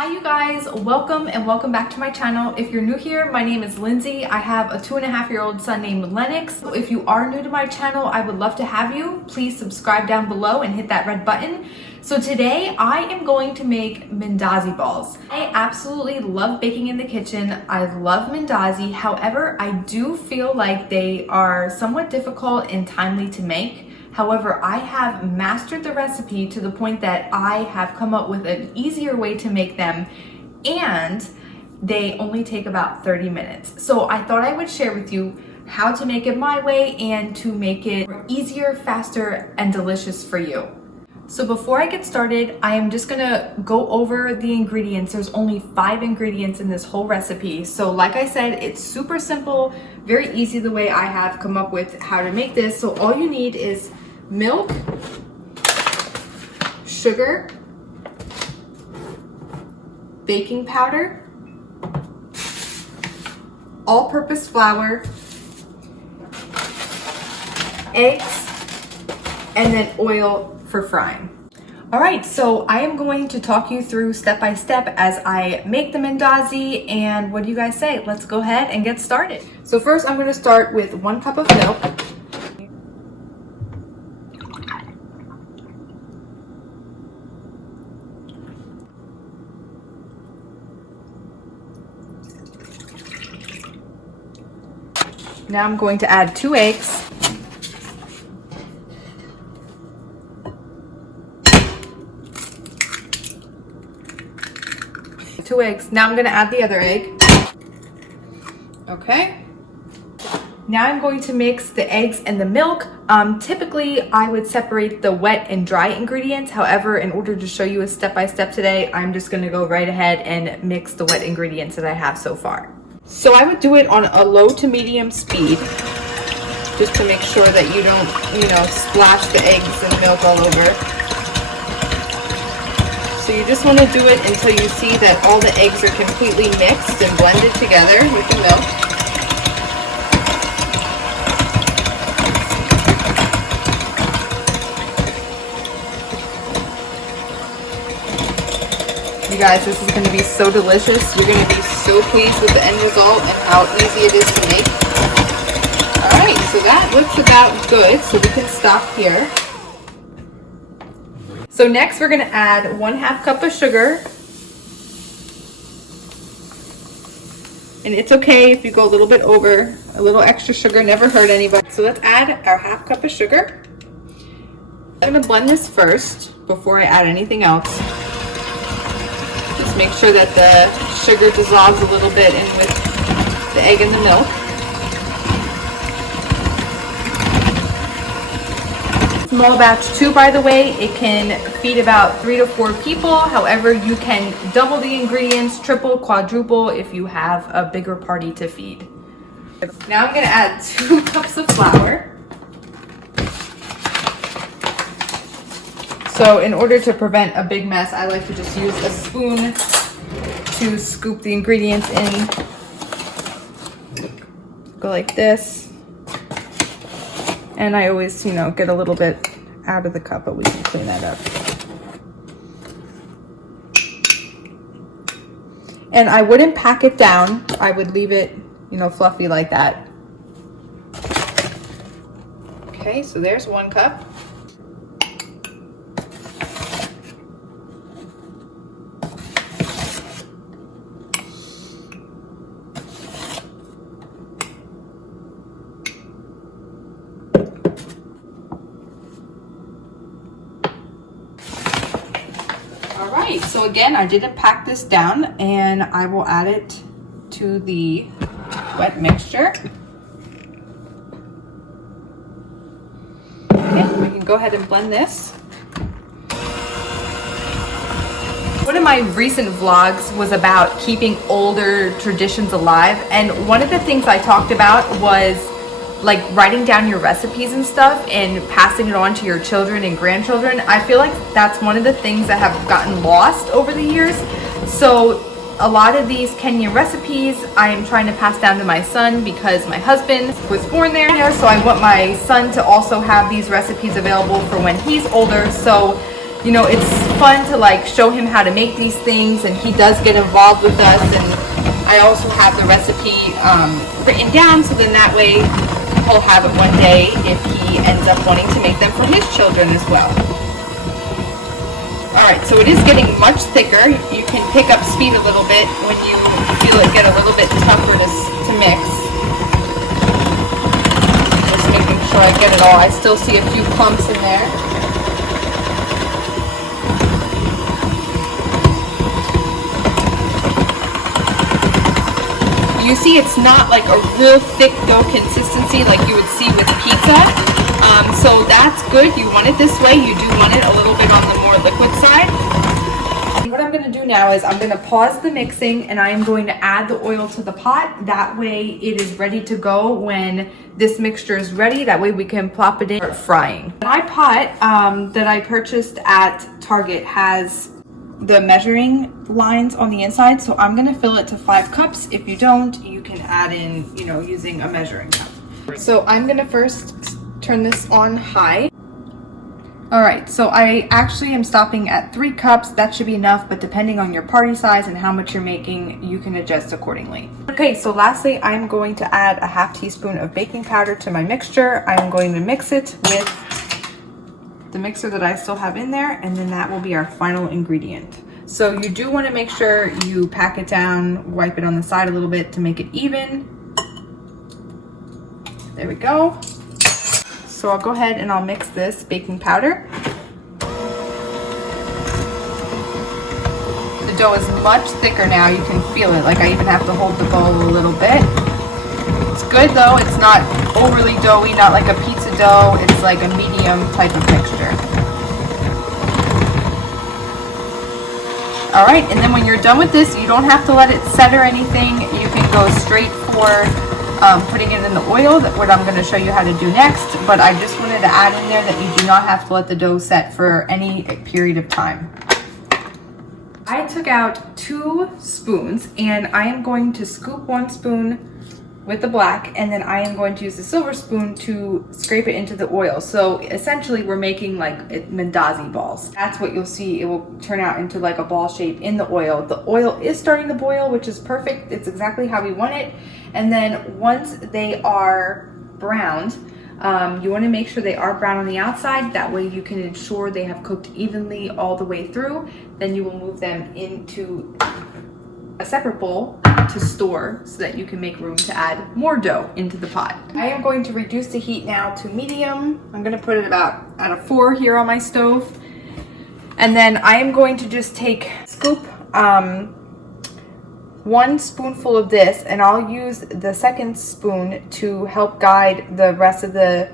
Hi you guys, welcome back to my channel. If you're new here, my name is Lindsay. I have a 2.5-year-old son named Lennix. So if you are new to my channel, I would love to have you. Please subscribe down below and hit that red button. So today I am going to make mandazi balls. I absolutely love baking in the kitchen. I love mandazi. However, I do feel like they are somewhat difficult and timely to make. However, I have mastered the recipe to the point that I have come up with an easier way to make them, and they only take about 30 minutes. So I thought I would share with you how to make it my way and to make it easier, faster, and delicious for you. So before I get started, I am just gonna go over the ingredients. There's only 5 ingredients in this whole recipe. So like I said, it's super simple, very easy the way I have come up with how to make this. So all you need is milk, sugar, baking powder, all-purpose flour, eggs, and then oil for frying. All right, so I am going to talk you through step by step as I make the mandazi, and what do you guys say? Let's go ahead and get started. So first I'm gonna start with 1 cup of milk. Now I'm going to add 2 eggs. Now I'm going to add the other egg. Okay. Now I'm going to mix the eggs and the milk. Typically, I would separate the wet and dry ingredients. However, in order to show you a step-by-step today, I'm just going to go right ahead and mix the wet ingredients that I have so far. So I would do it on a low to medium speed, just to make sure that you don't, splash the eggs and milk all over. So you just want to do it until you see that all the eggs are completely mixed and blended together with the milk. You guys, this is going to be so delicious. You're going to be so pleased with the end result and how easy it is to make. Alright, so that looks about good, so we can stop here. So next we're going to add 1/2 cup of sugar. And it's okay if you go a little bit over. A little extra sugar never hurt anybody. So let's add our 1/2 cup of sugar. I'm going to blend this first before I add anything else. Just make sure that the sugar dissolves a little bit in with the egg and the milk. Small batch too, by the way. It can feed about 3 to 4 people. However, you can double the ingredients, triple, quadruple if you have a bigger party to feed. Now I'm going to add 2 cups of flour. So in order to prevent a big mess, I like to just use a spoon to scoop the ingredients in. Go like this. And I always, get a little bit out of the cup, but we can clean that up. And I wouldn't pack it down. I would leave it, fluffy like that. Okay, so there's 1 cup. Alright, so again, I didn't pack this down, and I will add it to the wet mixture. Okay, we can go ahead and blend this. One of my recent vlogs was about keeping older traditions alive, and one of the things I talked about was like writing down your recipes and stuff and passing it on to your children and grandchildren. I feel like that's one of the things that have gotten lost over the years. So a lot of these Kenyan recipes I am trying to pass down to my son because my husband was born there. So I want my son to also have these recipes available for when he's older. So, it's fun to like show him how to make these things, and he does get involved with us. And I also have the recipe written down, so then that way he'll have it one day if he ends up wanting to make them for his children as well. Alright, so it is getting much thicker. You can pick up speed a little bit when you feel it get a little bit tougher to mix. Just making sure I get it all. I still see a few clumps in there. You see it's not like a real thick dough consistency like you would see with pizza. So that's good. You want it this way. You do want it a little bit on the more liquid side. And what I'm going to do now is I'm going to pause the mixing, and I am going to add the oil to the pot. That way it is ready to go when this mixture is ready. That way we can plop it in for frying. My pot that I purchased at Target has the measuring lines on the inside, so I'm going to fill it to 5 cups. If you don't, you can add in, you know, using a measuring cup. So I'm going to first turn this on high. All right, so I actually am stopping at 3 cups. That should be enough, but depending on your party size and how much you're making, you can adjust accordingly. Okay, so lastly, I'm going to add a ½ teaspoon of baking powder to my mixture. I'm going to mix it with the mixer that I still have in there, and then that will be our final ingredient. So you do want to make sure you pack it down, wipe it on the side a little bit to make it even. There we go. So I'll go ahead and I'll mix this baking powder. The dough is much thicker now. You can feel it. Like I even have to hold the bowl a little bit. It's good though. It's not overly doughy, not like a pizza dough. It's like a medium type of mixture. All right, and then when you're done with this, you don't have to let it set or anything. You can go straight for putting it in the oil, what I'm going to show you how to do next, but I just wanted to add in there that you do not have to let the dough set for any period of time. I took out 2 spoons, and I am going to scoop 1 spoon with the black, and then I am going to use the silver spoon to scrape it into the oil. So essentially we're making like Mandazi balls. That's what you'll see. It will turn out into like a ball shape in the oil. The oil is starting to boil, which is perfect. It's exactly how we want it. And then once they are browned, you want to make sure they are brown on the outside. That way you can ensure they have cooked evenly all the way through. Then you will move them into a separate bowl to store so that you can make room to add more dough into the pot. I am going to reduce the heat now to medium. I'm going to put it about at a 4 here on my stove. And then I am going to just scoop 1 spoonful of this, and I'll use the second spoon to help guide the rest of the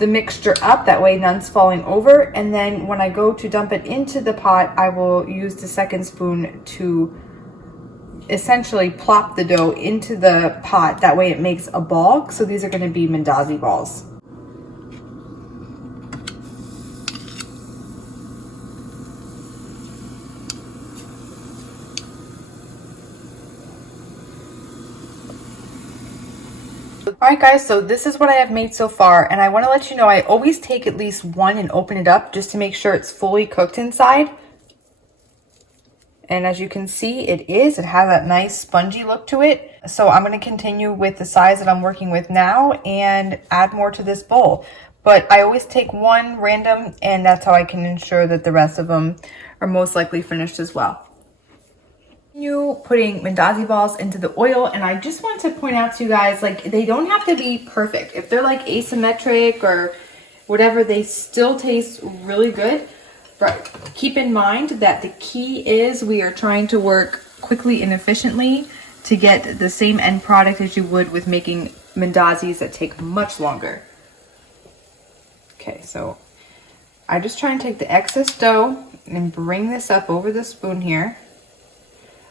mixture up. That way none's falling over. And then when I go to dump it into the pot, I will use the second spoon to essentially plop the dough into the pot. That way it makes a ball. So these are going to be Mandazi balls. Alright guys, so this is what I have made so far, and I want to let you know I always take at least 1 and open it up just to make sure it's fully cooked inside. And as you can see, it has that nice spongy look to it. So I'm going to continue with the size that I'm working with now and add more to this bowl. But I always take 1 random, and that's how I can ensure that the rest of them are most likely finished as well. Putting Mandazi balls into the oil, and I just want to point out to you guys, like, they don't have to be perfect. If they're like asymmetric or whatever, they still taste really good. But keep in mind that the key is we are trying to work quickly and efficiently to get the same end product as you would with making Mandazis that take much longer. Okay, so I just try and take the excess dough and bring this up over the spoon here.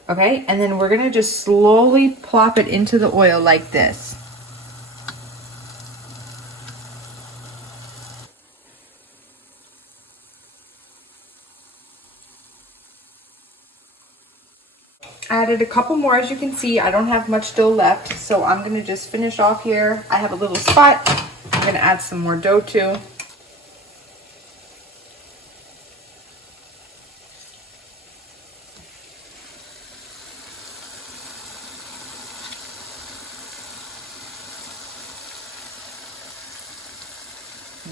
Okay, and then we're gonna just slowly plop it into the oil like this. I added a couple more. As you can see, I don't have much dough left, so I'm gonna just finish off here. I have a little spot. I'm gonna add some more dough too.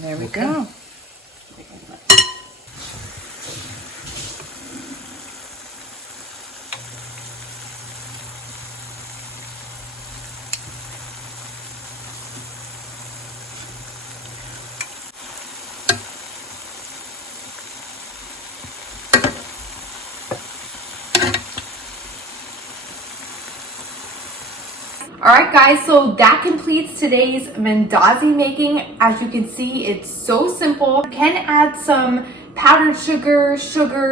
There we go. Alright guys, so that completes today's mandazi making. As you can see, it's so simple. You can add some powdered sugar,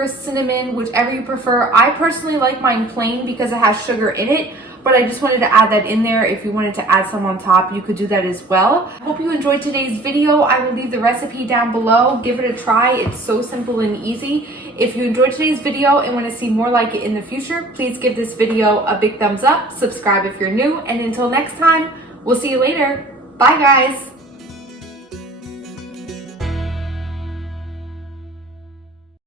cinnamon, whichever you prefer. I personally like mine plain because it has sugar in it, but I just wanted to add that in there. If you wanted to add some on top, you could do that as well. I hope you enjoyed today's video. I will leave the recipe down below. Give it a try. It's so simple and easy. If you enjoyed today's video and want to see more like it in the future, please give this video a big thumbs up, subscribe if you're new, and until next time, we'll see you later. Bye guys.